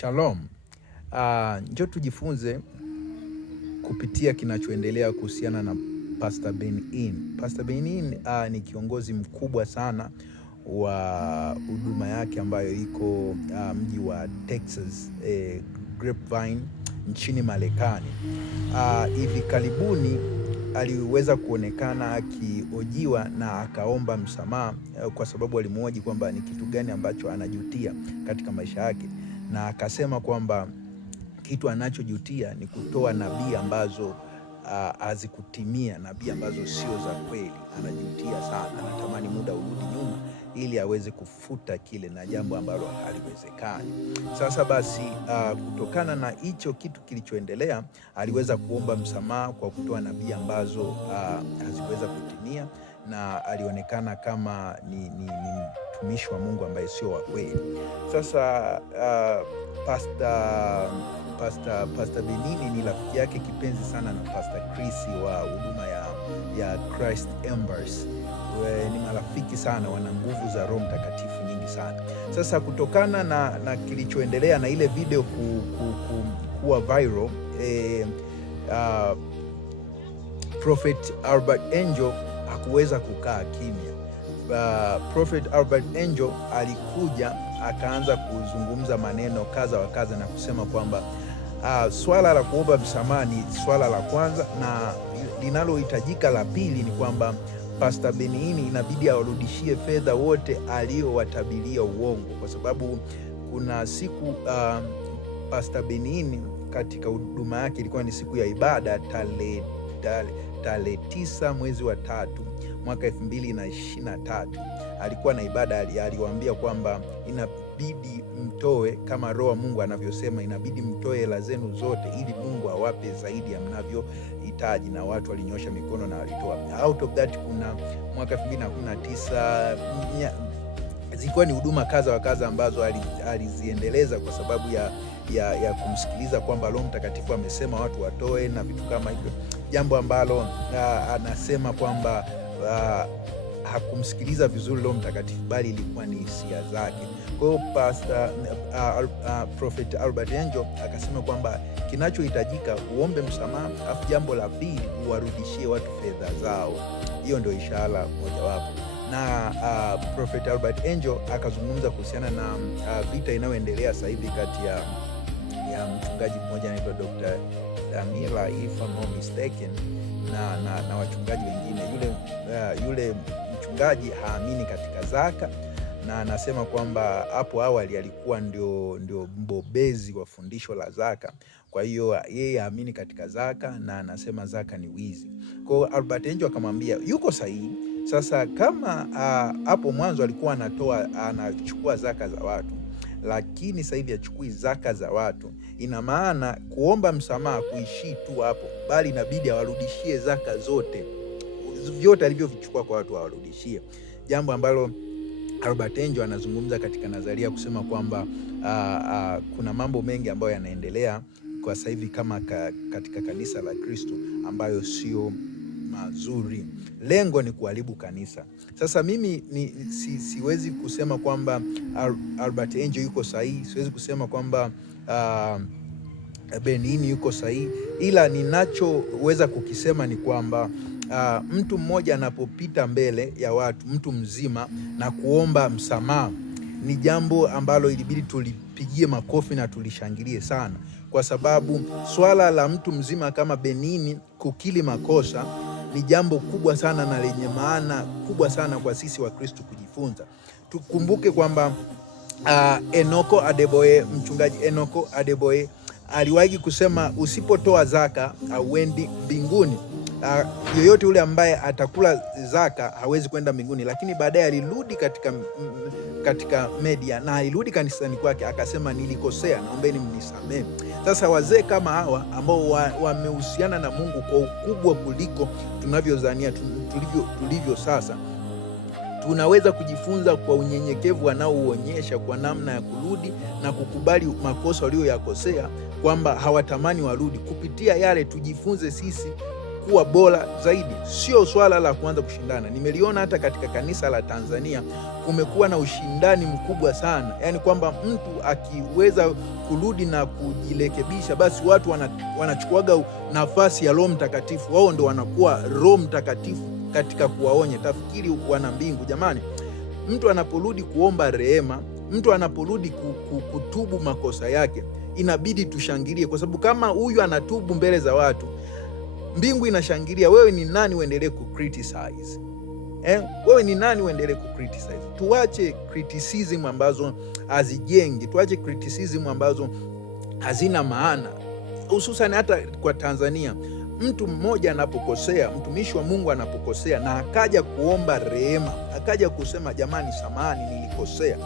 Shalom. Njoo tujifunze kupitia kinachoendelea kuhusiana na Pastor Ben-Hinn. Pastor Ben-Hinn ni kiongozi mkubwa sana wa huduma yake ambayo iko mji wa Texas, Grapevine nchini Marekani. Hivi karibuni aliweza kuonekana akihojiwa na akaomba msamaha kwa sababu alimuhoji kwamba ni kitu gani ambacho anajutia katika maisha yake, na akasema kwamba kitu anachojutia ni kutoa nabii ambazo hazikutimia, nabii ambazo sio za kweli. Anajutia sana, anatamani muda urudi nyuma ili aweze kufuta kile, na jambo ambalo haliwezekani. Sasa basi, kutokana na hicho kitu kilichoendelea, aliweza kuomba msamaha kwa kutoa nabii ambazo hazikuweza kutimia, na alionekana kama ni mtumishi wa Mungu ambaye sio wa kweli. Sasa Pastor Ben-Hinn ni rafiki yake kipenzi sana na Pastor Chris wa huduma ya Christ Embassy. Ni marafiki sana, wana nguvu za Roho Mtakatifu nyingi sana. Sasa kutokana na kilichoendelea na ile video kuwa viral, Prophet Albert Angel hakuweza kukaa kimya. Prophet Albert Angel alikuja akaanza kuzungumza maneno kadha wa kadha na kusema kwamba swala la kuomba msamaha ni swala la kwanza, na linalohitajika la pili ni kwamba Pastor Ben-Hinn inabidi awarudishie fedha wote aliowatabiria uongo, kwa sababu kuna siku Pastor Ben-Hinn katika huduma yake ilikuwa ni siku ya ibada tarehe 9 mwezi wa 3 mwaka 2023. Alikuwa na ibada, aliwaambia kwamba inabidi mtoe kama Roho Mungu anavyosema, inabidi mtoe hela zenu zote ili Mungu awape zaidi ya mnavyohitaji, na watu walinyosha mikono na walitoa. Out of that, kuna mwaka 2019 zilikuwa ni huduma kadha wa kadha ambazo aliziendeleza kwa sababu ya kumsikiliza kwamba Roho Mtakatifu amesema watu watoe na vitu kama hivyo, jambo ambalo anasema kwamba hakumsikiliza vizuri Roho Mtakatifu, bali ilikuwa ni hisia zake. Kwa hiyo Prophet Albert Angel akasema kwamba kinachohitajika uombe msamaha, afu jambo la pili uwarudishie watu fedha zao. Hiyo ndio ishara mojawapo. Na Prophet Albert Angel akazungumza kuhusiana na vita inayoendelea sasa hivi kati ya mchungaji mmoja anaitwa Dr. Damila, if I'm not mistaken, na wachungaji wengine. Yule mchungaji haamini katika zaka, na anasema kwamba hapo awali alikuwa ndio mbobezi wa fundisho la zaka. Kwa hiyo yeye haamini katika zaka, na anasema zaka ni wizi. Kwa hiyo Albert Angel akamwambia yuko sahihi. Sasa kama hapo mwanzo alikuwa anachukua zaka za watu, lakini sasa hivi achukui zaka za watu, ina maana kuomba msamaha kuishi tu hapo, bali inabidi awarudishie zaka zote, vyote alivyovichukua kwa watu awarudishie, jambo ambalo Albert Angel anazungumza katika nadharia kusema kwamba kuna mambo mengi ambayo yanaendelea kwa sasa hivi kama katika kanisa la Kristo ambayo sio mazuri. Lengo ni kuharibu kanisa. Sasa mimi siwezi kusema kwamba Albert Angel yuko sahihi, siwezi kusema kwamba Ben-Hinn yuko sahihi, ila ninachoweza kukisema ni kwamba mtu mmoja anapopita mbele ya watu, mtu mzima, na kuomba msamaha, ni jambo ambalo ilibidi tulipigie makofi na tulishangilie sana, kwa sababu swala la mtu mzima kama Ben-Hinn kukiri makosa ni jambo kubwa sana na lenye maana kubwa sana kwa sisi wa Kristo kujifunza. Tukumbuke kwamba mchungaji Enoko Adeboye aliwahi kusema usipotoa zaka hauendi mbinguni. Yoyote yule ambaye atakula zaka hawezi kwenda mbinguni. Lakini baadaye alirudi katika media na alirudi kanisani kwake akasema, nilikosea, naombeni mnisamehe. Sasa wazee kama hawa ambao wamehusiana na Mungu kwa ukubwa kuliko tunavyozania tulivyo sasa, tunaweza kujifunza kwa unyenyekevu wanaouonyesha kwa namna ya kurudi na kukubali makosa walioyakosea, kwamba hawatamani warudi. Kupitia yale tujifunze sisi kuwa bora zaidi. Sio swala la kuanza kushindana. Nimeliona hata katika kanisa la Tanzania kumekuwa na ushindani mkubwa sana, yaani kwamba mtu akiweza kurudi na kujirekebisha, basi watu wanachukuaga nafasi ya Roho Mtakatifu. Wao ndo wanakuwa Roho Mtakatifu katika kuwaonya. Tafikiri wana mbingu. Jamani, mtu anaporudi kuomba rehema, mtu anaporudi kutubu makosa yake, inabidi tushangilie, kwa sababu kama huyu anatubu mbele za watu, mbingu inashangilia. Wewe ni nani uendelee kucriticize? Wewe ni nani uendelee kucriticize? Tuache criticism ambazo hazijengi, tuache criticism ambazo hazina maana, hususan hata kwa Tanzania. Mtu mmoja anapokosea, mtumishi wa Mungu anapokosea na akaja kuomba rehema, akaja kusema jamani, samahani, nilikosea,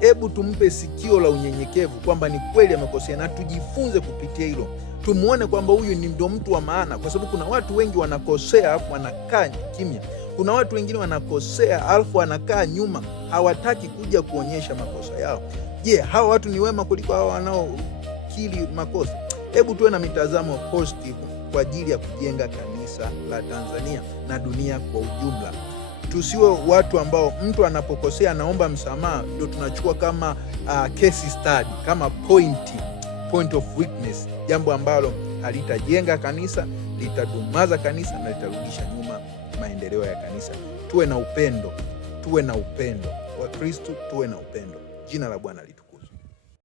hebu tumpe sikio la unyenyekevu kwamba ni kweli amekosea, na tujifunze kupitia hilo, tumuone kwamba huyu ni ndo mtu wa maana. Kwa sababu kuna watu wengi wanakosea alafu wanakaa kimya. Kuna watu wengine wanakosea alafu wanakaa nyuma, hawataki kuja kuonyesha makosa yao. Je, hawa watu ni wema kuliko hawa wanaokiri makosa? Hebu tuwe na mitazamo positive kwa ajili ya kujenga kanisa la Tanzania na dunia kwa ujumla. Tusiwe watu ambao mtu anapokosea anaomba msamaha ndio tunachukua kama case study, kama point of weakness, jambo ambalo halitajenga kanisa, litadumaza kanisa na litarudisha nyuma maendeleo ya kanisa. Tuwe na upendo, tuwe na upendo wa Kristo, tuwe na upendo. Jina la Bwana litu